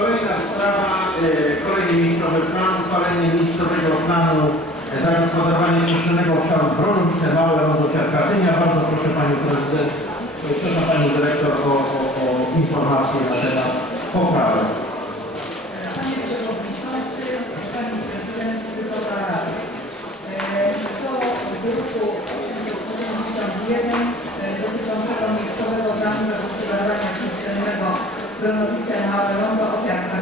Kolejna sprawa, y, kolejny miejscowy plan, uchwalenie miejscowego planu e, zagospodarowania przestrzennego obszaru Bronice Małe Rondo Katynia. Bardzo proszę Panią Prezydent, e, proszę Panią Dyrektor o, o, o informację na temat poprawek. Panie Przewodniczący, Pani Prezydent, Wysoka Rada. E, Do druku 881 e, dotyczącego miejscowego planu zagospodarowania przestrzennego Bronowice Małe Rondo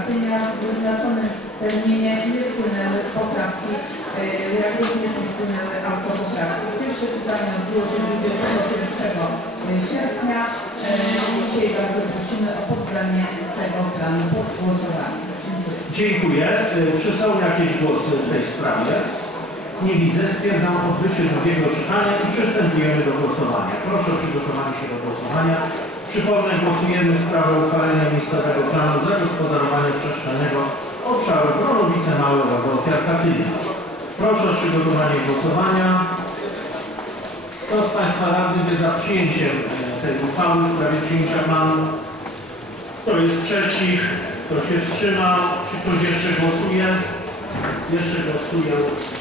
Katynia w wyznaczonym terminie nie wpłynęły poprawki, e, jak również nie wpłynęły autopoprawki. Pierwsze czytanie odbyło się 21 sierpnia. E, Dzisiaj bardzo prosimy o poddanie tego planu pod głosowanie. Dziękuję. Dziękuję. Y, Czy są jakieś głosy w tej sprawie? Nie widzę. Stwierdzam odbycie drugiego czytania i przystępujemy do głosowania. Proszę o przygotowanie się do głosowania. Przypomnę, głosujemy w sprawie uchwalenia miejscowego planu zagospodarowania przestrzennego obszaru Brolowice Małe Proszę o przygotowanie głosowania. Kto z Państwa radnych jest za przyjęciem e, tej uchwały w sprawie przyjęcia planu? Kto jest przeciw? Kto się wstrzymał? Czy ktoś jeszcze głosuje? Jeszcze głosuję.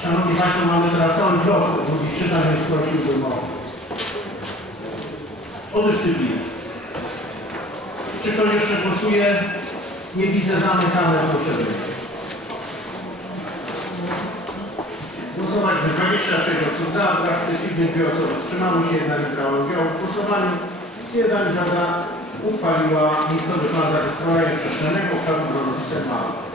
Szanowni Państwo, mamy teraz cały blok drugi czytań, więc prosiłbym o, o dyscyplinę. Czy ktoś jeszcze głosuje? Nie widzę, zamykamy proszę. Głosować 26 osób za, brak przeciwnych, dwie osoby wstrzymały się, jedna nie brała udziału w głosowaniu. Stwierdzam, że Rada uchwaliła miejscowy plan zagospodarowania przestrzennego obszaru Bronice Małe.